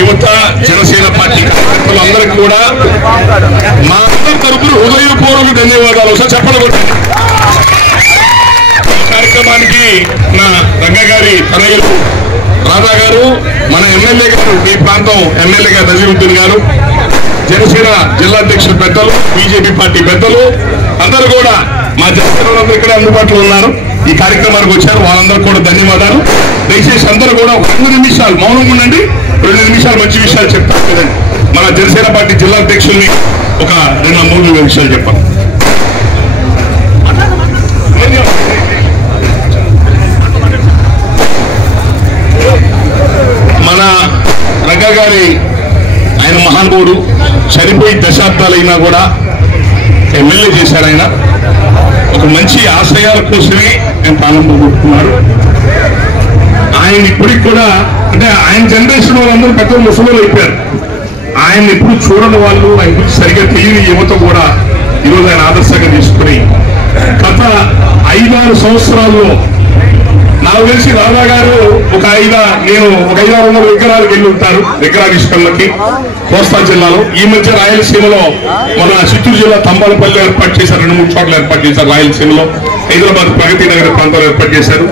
యువత జనసేన పార్టీ కార్యకర్తలందరికీ కూడా మా అందరి తరపున హృదయపూర్వక ధన్యవాదాలు. ఒకసారి చెప్పండి. కార్యక్రమానికి నా రంగ గారి తనయులు రాధా గారు, మన ఎమ్మెల్యే గారు, ఈ ప్రాంతం ఎమ్మెల్యేగా నజీరుద్దీన్ గారు, జనసేన జిల్లా అధ్యక్షులు పెద్దలు, బీజేపీ పార్టీ పెద్దలు అందరూ కూడా మా జనసేన ఇక్కడ అందుబాటులో ఉన్నారు. ఈ కార్యక్రమానికి వచ్చారు. వాళ్ళందరూ కూడా ధన్యవాదాలు. దయచేసి అందరూ కూడా 2 నిమిషాలు మౌనంగా ఉండండి. 2 నిమిషాలు మంచి విషయాలు చెప్తారు కదండి. మన జనసేన పార్టీ జిల్లా అధ్యక్షుల్ని ఒక 2-3 విషయాలు చెప్పాలి. మన రంగ గారి ఆయన మహానుభావుడు, చనిపోయి దశాబ్దాలైనా కూడా ఎమ్మెల్యే చేశారు. ఆయన ఒక మంచి ఆశయాల కోసమే ఆయన ప్రాణం పోగొట్టుకున్నారు. ఆయన ఇప్పటికి కూడా అంటే ఆయన జనరేషన్ వాళ్ళందరూ పెద్ద ముసలు అయిపోయారు. ఆయన ఎప్పుడు చూడని వాళ్ళు, ఆయన గురించి సరిగ్గా తెలియని యువత కూడా ఈరోజు ఆయన ఆదర్శంగా తీసుకుని గత 5-6 సంవత్సరాల్లో నాకు తెలిసి రాధా గారు నేను ఒక 500-600 విగ్రహాలకు వెళ్ళి ఉంటారు. విగ్రహావిష్కరణలకి కోస్తా జిల్లాలో. ఈ మధ్య రాయలసీమలో మన చిత్తూరు జిల్లా తంబాలపల్లి ఏర్పాటు చేశారు. 2-3 చోట్ల ఏర్పాటు చేశారు. రాయలసీమలో హైదరాబాద్ ప్రగతి నగర్ ప్రాంతాల్లో ఏర్పాటు చేశారు.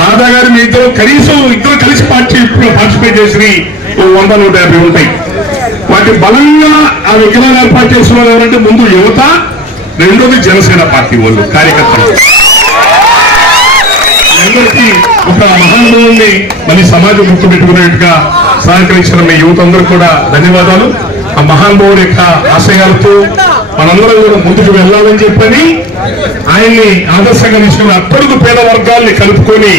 రాధా గారు మీ కనీసం ఇద్దరు కలిసి పార్టిసిపేట్ చేసి 100-150 ఉంటాయి. వాటి బలంగా ఆ విగ్రహాలు ఏర్పాటు చేసిన వాళ్ళు ఎవరంటే ముందు యువత, రెండోది జనసేన పార్టీ వాళ్ళు కార్యకర్తలు. అందరికీ ఒక మహానుభావుని మళ్ళీ సమాజం గుర్తుపెట్టుకునేట్టుగా సహకరించిన మీ యువత అందరూ కూడా ధన్యవాదాలు. ఆ మహానుభావుడి యొక్క ఆశయాలతో మనందరం కూడా ముందుకు వెళ్ళాలని చెప్పని ఆయన్ని ఆదర్శంగా తీసుకుని అప్పటికి పేద వర్గాల్ని కలుపుకొని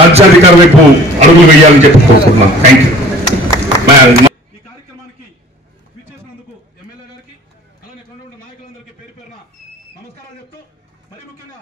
రాజ్యాధికార వైపు అడుగులు వేయాలని చెప్పి కోరుకుంటున్నాను. Thank you. ఈ కార్యక్రమానికి విచ్చేసినందుకు ఎమ్మెల్యే గారికి అలానే నాయకులందరికీ పేరు పేరున నమస్కారాలు చెప్తూ మరి ముఖ్యంగా